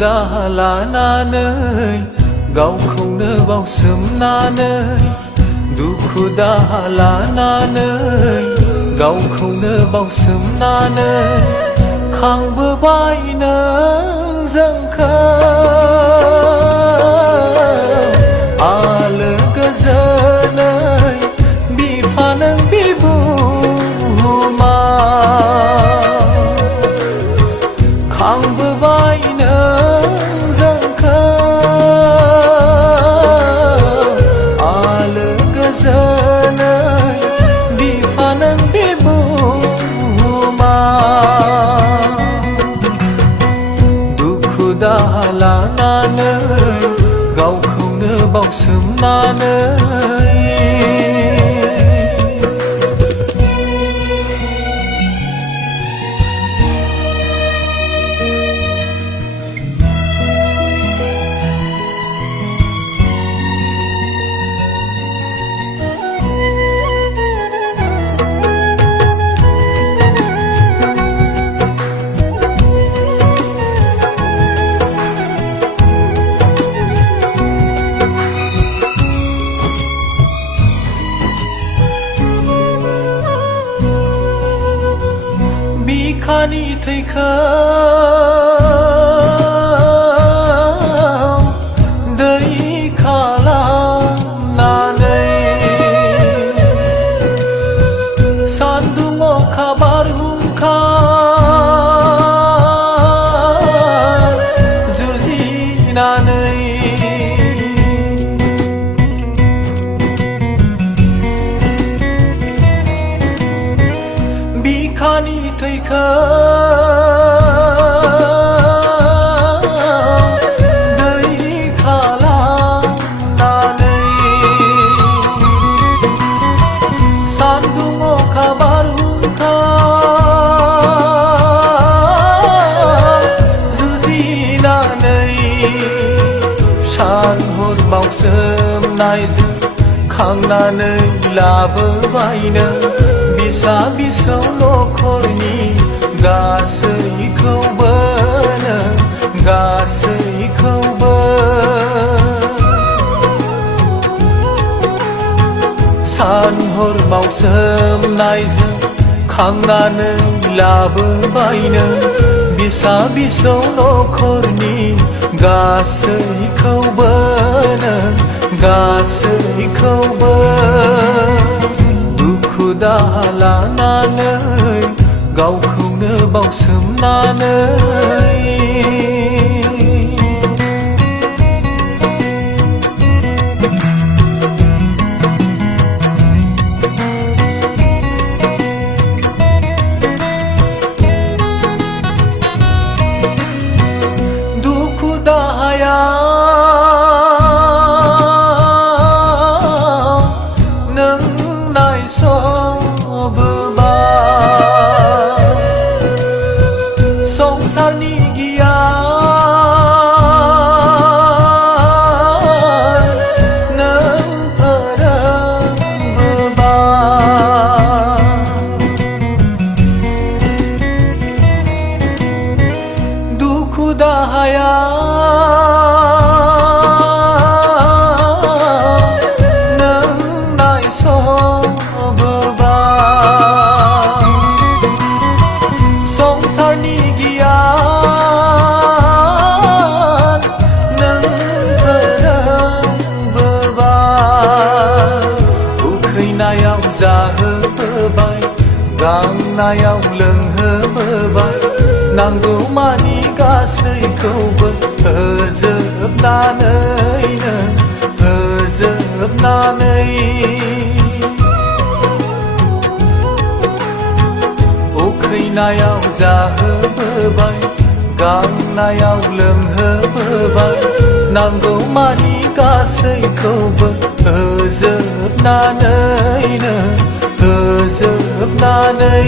दाहा लानानै गावखौनो बावसोमनानै दुखु दाहा लानानै गावखौनो बावसोमनानै खांबोबाय नों जोंखौ आलो गोजोनै बिफा नों बिबुमा खांबोबाय नों जोंखौ आलो गोजोनै बिफा नों बिबुमा दुखु दाहा लानानै गावखौनो बावसोमनानै बिखानि थैखौ दै खालामनानै सान्दुं अखा बारहुंखा जुजिनानै बिखानि थैखौ दै खालामनानै सान्दुं अखा बारहुंखा जुजिनानै सान हर बावसोमनायजों खांनानै लाबोबाय नों बिसा बिसौ नखरनि गासैखौबो नों गासैखौबो सान हर बावसोमनायजों खांनानै लाबोबाय नों बिसा बिसौ नखरनि गासैखौबो नों गासैखौबो दुखु दाहा लानानै गावखौनो बावसोमनानै दुखु दाहाया नों नायसबोबाय संसारनि गियान नों फोरोंबोबाय दुखु दाहाया नों नायसबोबाय संसारनि गियान नों फोरोंबोबाय उखैनायाव जाहोबोबाय गांनायाव लोंहोबोबाय नांगौमानि गासैखौबो होजोबनानै नों होजोबनानै उखैनायाव जाहोबोबाय गांनायाव लोंहोबोबाय नांगौमानि गासैखौबो होजोबनानै नों होजोबनानै